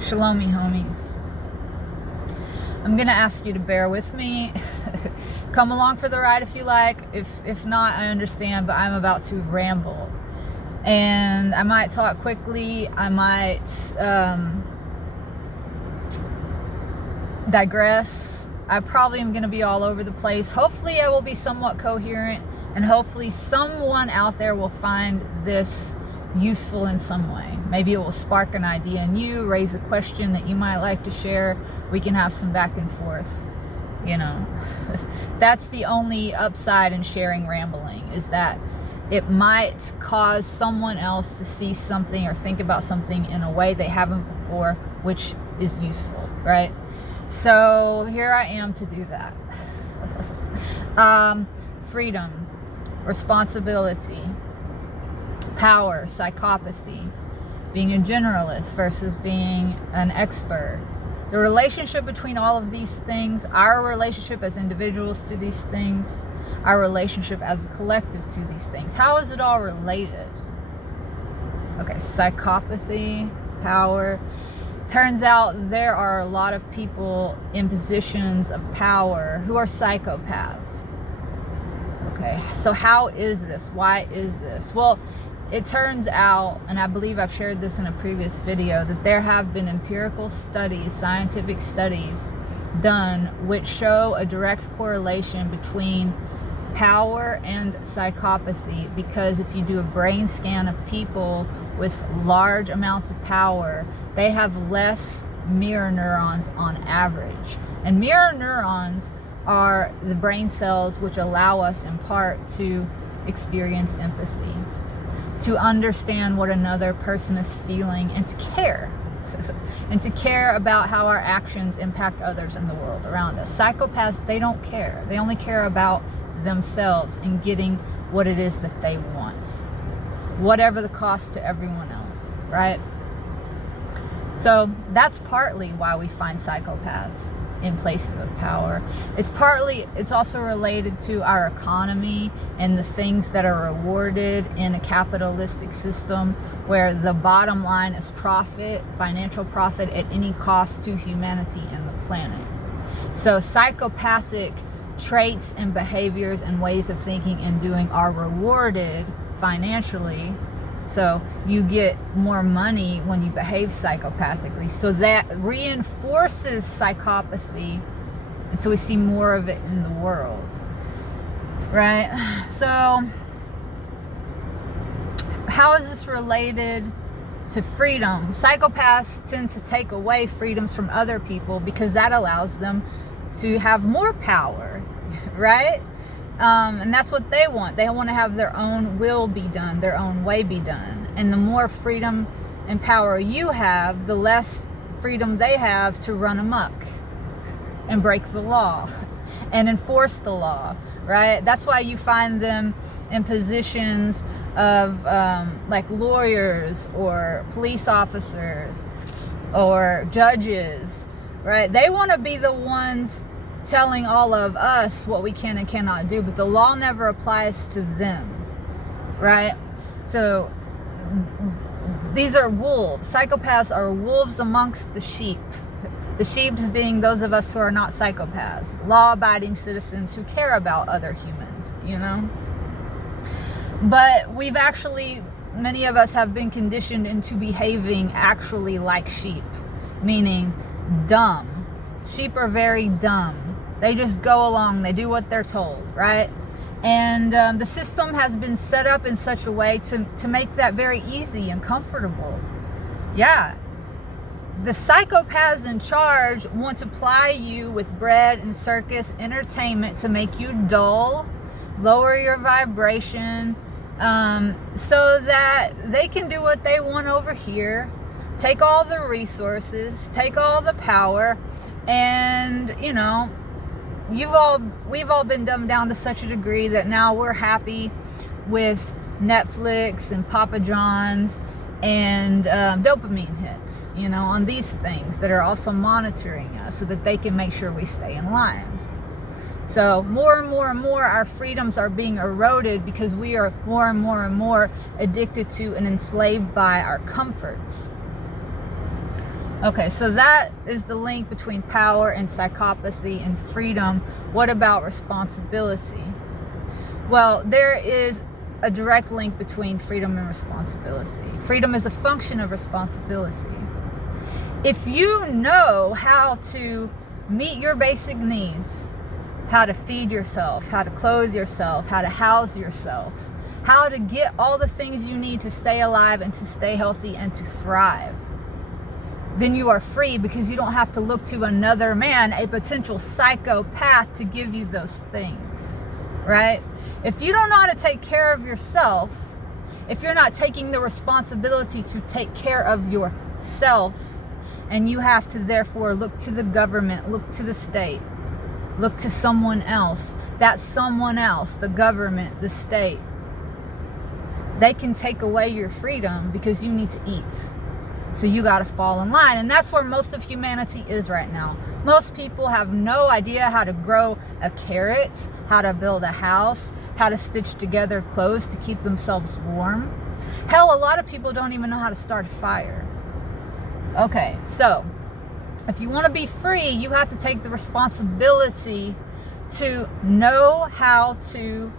Shalom, me homies. I'm gonna ask you to bear with me. Come along for the ride if you like. If not, I understand, but I'm about to ramble. And I might talk quickly. I might digress. I probably am gonna be all over the place. Hopefully I will be somewhat coherent, and hopefully someone out there will find this useful in some way. Maybe it will spark an idea in you, raise a question that you might like to share. We can have some back and forth, you know. That's the only upside in sharing rambling, is that it might cause someone else to see something or think about something in a way they haven't before, which is useful, right? So here I am to do that. Freedom, responsibility, power, psychopathy, being a generalist versus being an expert. The relationship between all of these things, our relationship as individuals to these things, our relationship as a collective to these things. How is it all related? Okay, psychopathy, power. Turns out there are a lot of people in positions of power who are psychopaths. Okay, so how is this? Why is this? Well, it turns out, and I believe I've shared this in a previous video, that there have been empirical studies, scientific studies done which show a direct correlation between power and psychopathy. Because if you do a brain scan of people with large amounts of power, they have less mirror neurons on average. And mirror neurons are the brain cells which allow us in part to experience empathy, to understand what another person is feeling, and to care. And to care about how our actions impact others in the world around us. Psychopaths, they don't care. They only care about themselves and getting what it is that they want, whatever the cost to everyone else, right? So that's partly why we find psychopaths in places of power. It's also related to our economy and the things that are rewarded in a capitalistic system where the bottom line is profit, financial profit at any cost to humanity and the planet. So psychopathic traits and behaviors and ways of thinking and doing are rewarded financially. So you get more money when you behave psychopathically. So that reinforces psychopathy. And so we see more of it in the world. Right? So how is this related to freedom? Psychopaths tend to take away freedoms from other people because that allows them to have more power. Right? And that's what they want. They want to have their own will be done, their own way be done. And the more freedom and power you have, the less freedom they have to run amok and break the law and enforce the law, right? That's why you find them in positions of like lawyers or police officers or judges, right? They want to be the ones telling all of us what we can and cannot do, but the law never applies to them, right? So these are wolves. Psychopaths are wolves amongst the sheep. The sheeps being those of us who are not psychopaths, law-abiding citizens who care about other humans, you know? But many of us have been conditioned into behaving actually like sheep, meaning dumb. Sheep are very dumb. They just go along. They do what they're told, right? And the system has been set up in such a way to make that very easy and comfortable. Yeah. The psychopaths in charge want to ply you with bread and circus entertainment to make you dull, lower your vibration, so that they can do what they want over here, take all the resources, take all the power, and, you know, we've all been dumbed down to such a degree that now we're happy with Netflix and Papa John's and dopamine hits, you know, on these things that are also monitoring us so that they can make sure we stay in line. So more and more and more our freedoms are being eroded because we are more and more and more addicted to and enslaved by our comforts. Okay, so that is the link between power and psychopathy and freedom. What about responsibility? Well, there is a direct link between freedom and responsibility. Freedom is a function of responsibility. If you know how to meet your basic needs, how to feed yourself, how to clothe yourself, how to house yourself, how to get all the things you need to stay alive and to stay healthy and to thrive, then you are free, because you don't have to look to another man, a potential psychopath, to give you those things, right? If you don't know how to take care of yourself, if you're not taking the responsibility to take care of yourself, and you have to therefore look to the government, look to the state, look to someone else, that someone else, the government, the state, they can take away your freedom because you need to eat. So you got to fall in line. And that's where most of humanity is right now. Most people have no idea how to grow a carrot, how to build a house, how to stitch together clothes to keep themselves warm. Hell, a lot of people don't even know how to start a fire. Okay, so if you want to be free, you have to take the responsibility to know how to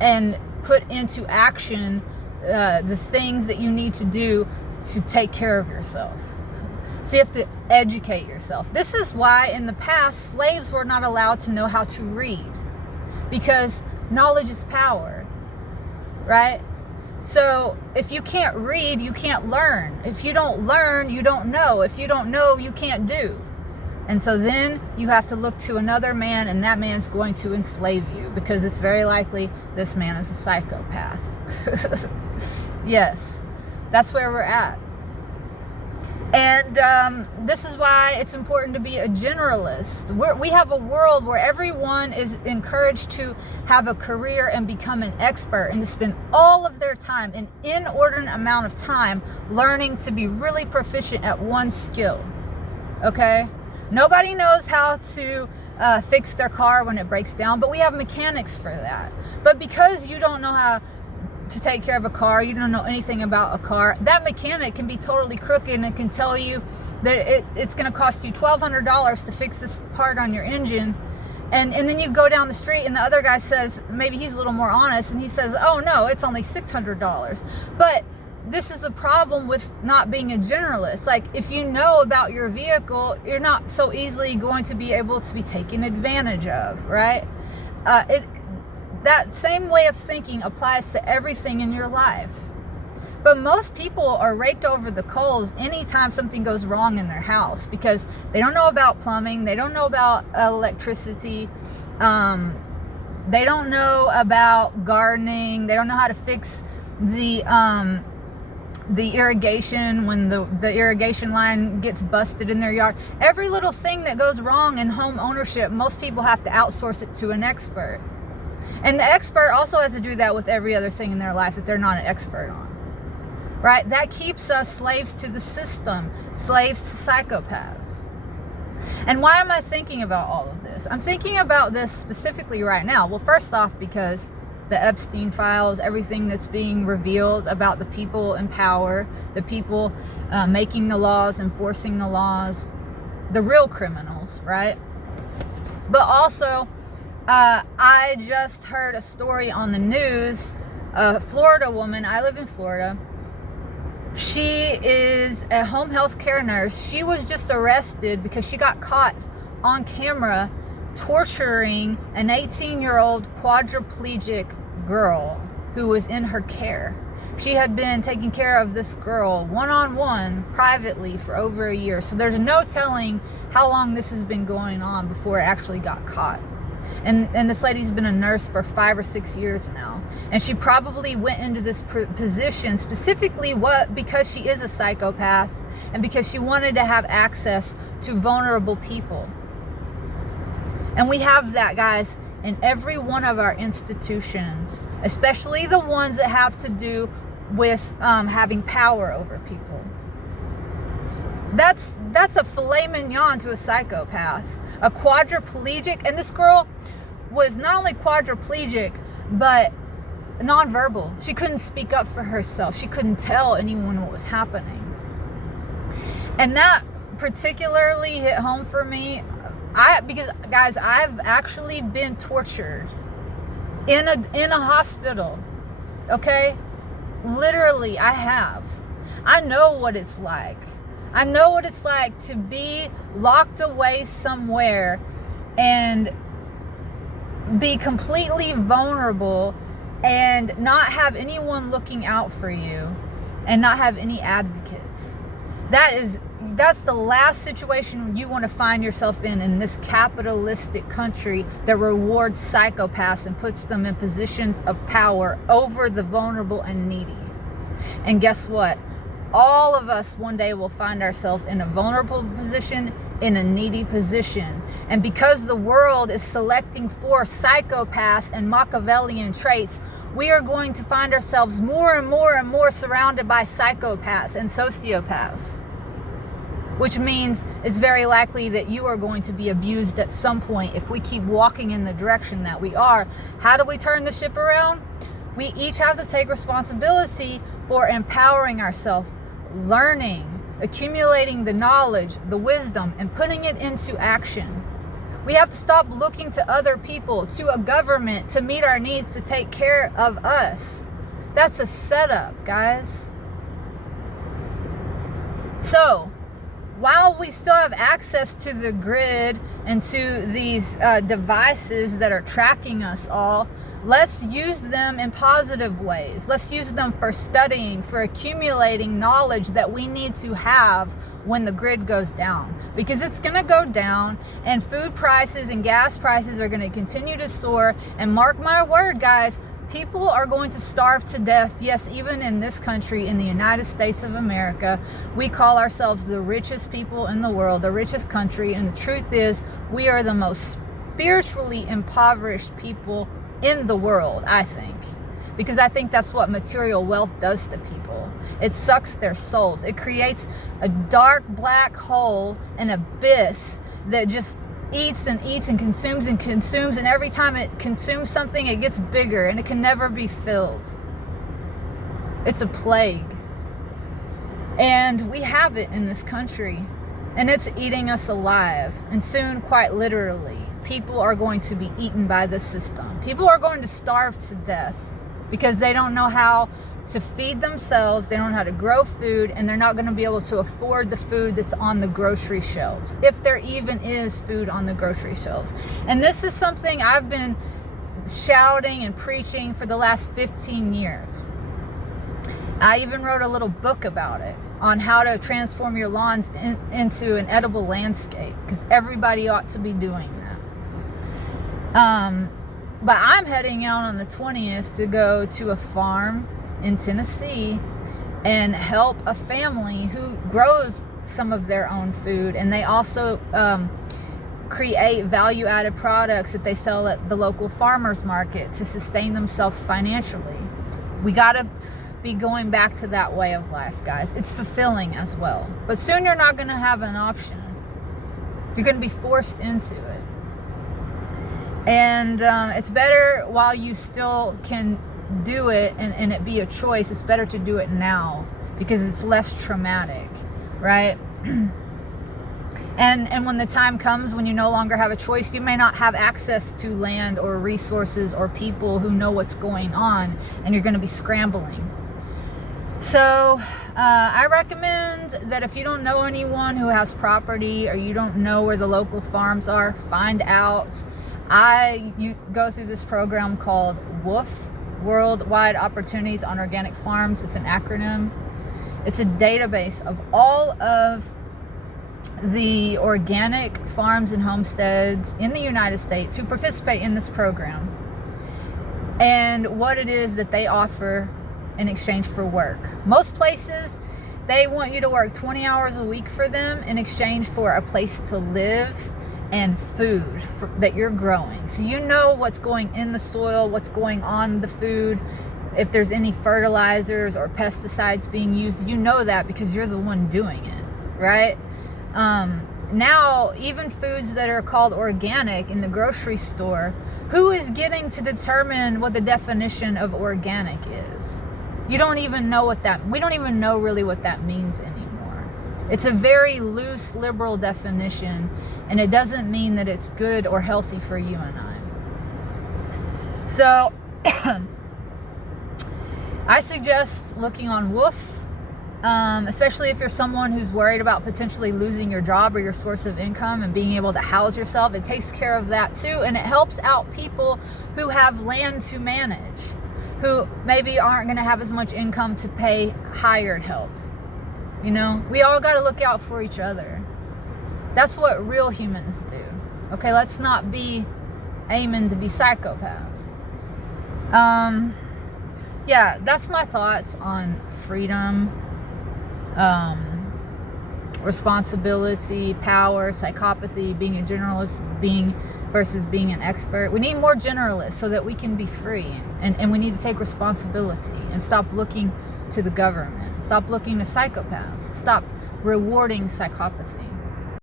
and put into action the things that you need to do to take care of yourself. So you have to educate yourself. This is why in the past slaves were not allowed to know how to read, because knowledge is power, right? So if you can't read, you can't learn. If you don't learn, you don't know. If you don't know, you can't do. And so then you have to look to another man, and that man's going to enslave you, because it's very likely this man is a psychopath. Yes, that's where we're at. And this is why it's important to be a generalist. We have a world where everyone is encouraged to have a career and become an expert, and to spend all of their time, an inordinate amount of time, learning to be really proficient at one skill. Okay? Nobody knows how to fix their car when it breaks down, but we have mechanics for that. But because you don't know how to take care of a car, you don't know anything about a car, that mechanic can be totally crooked, and it can tell you that it's going to cost you $1,200 to fix this part on your engine, and then you go down the street and the other guy says, maybe he's a little more honest, and he says, oh no, it's only $600. But this is a problem with not being a generalist. Like, if you know about your vehicle, you're not so easily going to be able to be taken advantage of, right? That same way of thinking applies to everything in your life. But most people are raked over the coals anytime something goes wrong in their house, because they don't know about plumbing, they don't know about electricity, they don't know about gardening, they don't know how to fix the irrigation when the irrigation line gets busted in their yard. Every little thing that goes wrong in home ownership, most people have to outsource it to an expert. And the expert also has to do that with every other thing in their life that they're not an expert on. Right? That keeps us slaves to the system, slaves to psychopaths. And why am I thinking about all of this? I'm thinking about this specifically right now. Well, first off, because the Epstein files, everything that's being revealed about the people in power, the people making the laws, enforcing the laws, the real criminals, right? But also, I just heard a story on the news. A Florida woman, I live in Florida. She is a home health care nurse. She was just arrested because she got caught on camera torturing an 18-year-old quadriplegic girl who was in her care. She had been taking care of this girl one-on-one privately for over a year. So there's no telling how long this has been going on before it actually got caught. And this lady's been a nurse for 5 or 6 years now. And she probably went into this position specifically because she is a psychopath, and because she wanted to have access to vulnerable people. And we have that, guys, in every one of our institutions, especially the ones that have to do with having power over people. That's a filet mignon to a psychopath. A quadriplegic, and this girl was not only quadriplegic, but nonverbal. She couldn't speak up for herself. She couldn't tell anyone what was happening. And that particularly hit home for me, because guys, I've actually been tortured in a hospital. Okay? Literally, I have. I know what it's like. I know what it's like to be locked away somewhere and be completely vulnerable and not have anyone looking out for you and not have any advocates. That's the last situation you want to find yourself in this capitalistic country that rewards psychopaths and puts them in positions of power over the vulnerable and needy. And guess what? All of us one day will find ourselves in a vulnerable position, in a needy position. And because the world is selecting for psychopaths and Machiavellian traits, we are going to find ourselves more and more and more surrounded by psychopaths and sociopaths. Which means it's very likely that you are going to be abused at some point if we keep walking in the direction that we are. How do we turn the ship around? We each have to take responsibility for empowering ourselves, learning, accumulating the knowledge, the wisdom, and putting it into action. We have to stop looking to other people, to a government, to meet our needs, to take care of us. That's a setup, guys. So, while we still have access to the grid and to these devices that are tracking us all, let's use them in positive ways. Let's use them for studying, for accumulating knowledge that we need to have when the grid goes down. Because it's going to go down, and food prices and gas prices are going to continue to soar. And mark my word, guys, people are going to starve to death. Yes, even in this country, in the United States of America, we call ourselves the richest people in the world, the richest country. And the truth is, we are the most spiritually impoverished people in the world, I think. Because I think that's what material wealth does to people. It sucks their souls. It creates a dark black hole, an abyss that just eats and eats and consumes, and every time it consumes something, it gets bigger and it can never be filled. It's a plague. And we have it in this country, and it's eating us alive. And soon, quite literally, people are going to be eaten by the system. People are going to starve to death because they don't know how to feed themselves, they don't know how to grow food, and they're not going to be able to afford the food that's on the grocery shelves, if there even is food on the grocery shelves. And this is something I've been shouting and preaching for the last 15 years. I even wrote a little book about it, on how to transform your lawns into an edible landscape, because everybody ought to be doing that. But I'm heading out on the 20th to go to a farm in Tennessee and help a family who grows some of their own food, and they also create value-added products that they sell at the local farmers market to sustain themselves financially. We gotta be going back to that way of life, guys. It's fulfilling as well, but soon you're not gonna have an option. You're gonna be forced into it, and it's better while you still can do it and it be a choice. It's better to do it now because it's less traumatic, right? And when the time comes when you no longer have a choice, you may not have access to land or resources or people who know what's going on, and you're going to be scrambling. So I recommend that if you don't know anyone who has property, or you don't know where the local farms are, find out. You go through this program called WOOF, Worldwide Opportunities on Organic Farms. It's an acronym. It's a database of all of the organic farms and homesteads in the United States who participate in this program, and what it is that they offer in exchange for work. Most places, they want you to work 20 hours a week for them in exchange for a place to live and food that you're growing. So you know what's going in the soil, what's going on the food, if there's any fertilizers or pesticides being used, you know that because you're the one doing it, right? Now, even foods that are called organic in the grocery store, who is getting to determine what the definition of organic is? You don't even know we don't even know really what that means anymore. It's a very loose liberal definition, and it doesn't mean that it's good or healthy for you and I. So I suggest looking on Woof, especially if you're someone who's worried about potentially losing your job or your source of income and being able to house yourself. It takes care of that too, and it helps out people who have land to manage, who maybe aren't going to have as much income to pay hired help. You know, we all got to look out for each other. That's what real humans do. Okay, let's not be aiming to be psychopaths. Yeah, that's my thoughts on freedom, responsibility, power, psychopathy, being a generalist, versus being an expert. We need more generalists so that we can be free, and we need to take responsibility and stop looking to the government, stop looking to psychopaths, stop rewarding psychopathy.